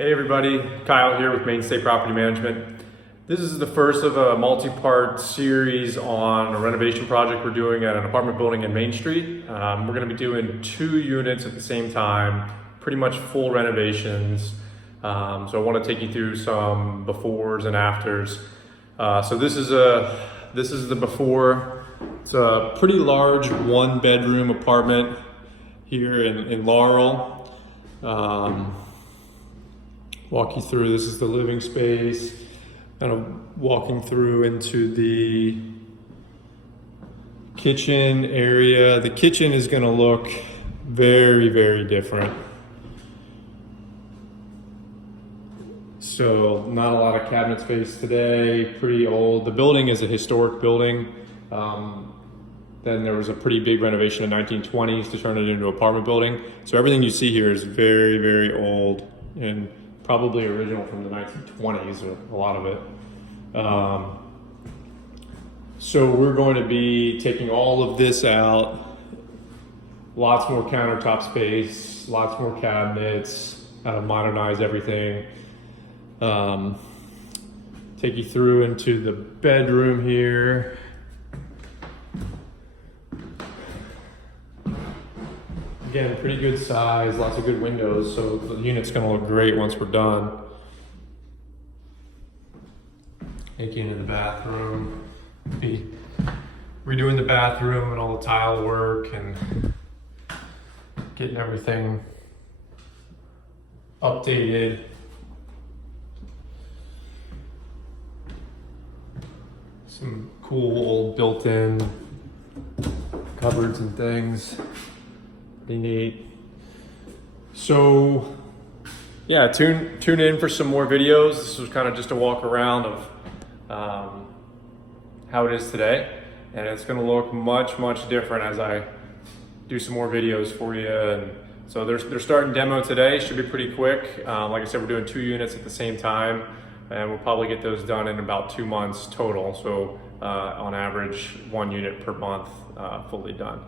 Hey everybody, Kyle here with Mainstay Property Management. This is the first of a multi-part series on a renovation project we're doing at an apartment building in Main Street. We're going to be doing 2 units at the same time, pretty much full renovations. So I want to take you through some befores and afters. So this is the before. It's a pretty large 1-bedroom apartment here in Laurel. Walk you through, this is the living space, kind of walking through into the kitchen area. The kitchen is going to look very, very different. So not a lot of cabinet space today, pretty old. The building is a historic building. Then there was a pretty big renovation in 1920s to turn it into an apartment building. So everything you see here is very, very old and probably original from the 1920s, or a lot of it. So we're going to be taking all of this out, lots more countertop space, lots more cabinets, kind of modernize everything. Take you through into the bedroom here. Again, pretty good size, lots of good windows, so the unit's gonna look great once we're done. Take you into the bathroom. Be redoing the bathroom and all the tile work and getting everything updated. Some cool old built-in cupboards and things. Pretty neat. So yeah, tune in for some more videos. This was kind of just a walk around of how it is today, and it's going to look much different as I do some more videos for you. And so they're starting demo today. Should be pretty quick. Like I said, we're doing 2 units at the same time, and we'll probably get those done in about 2 months total. So on average, 1 unit per month fully done.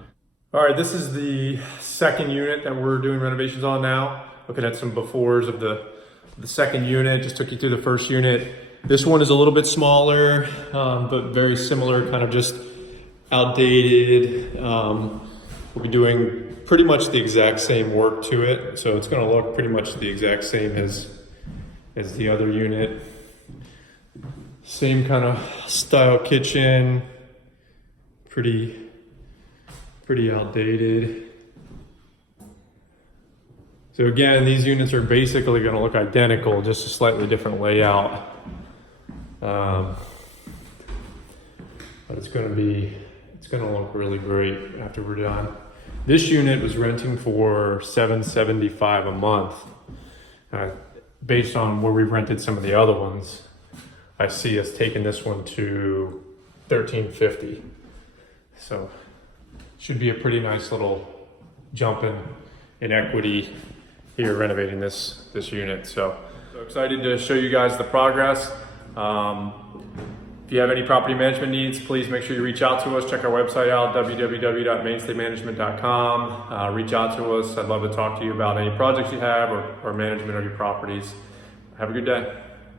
All right, this is the second unit that we're doing renovations on now. Looking at some befores of the second unit. Just took you through the first unit. This one is a little bit smaller, but very similar, kind of just outdated. We'll be doing pretty much the exact same work to it. So it's gonna look pretty much the exact same as the other unit. Same kind of style kitchen, pretty outdated. So again, these units are basically going to look identical, just a slightly different layout. But it's going to look really great after we're done. This unit was renting for $775 a month. Based on where we've rented some of the other ones, I see us taking this one to $1,350. So should be a pretty nice little jump in equity here renovating this unit. So excited to show you guys the progress. If you have any property management needs, please make sure you reach out to us. Check our website out, www.mainstaymanagement.com. Reach out to us. I'd love to talk to you about any projects you have or management of your properties. Have a good day.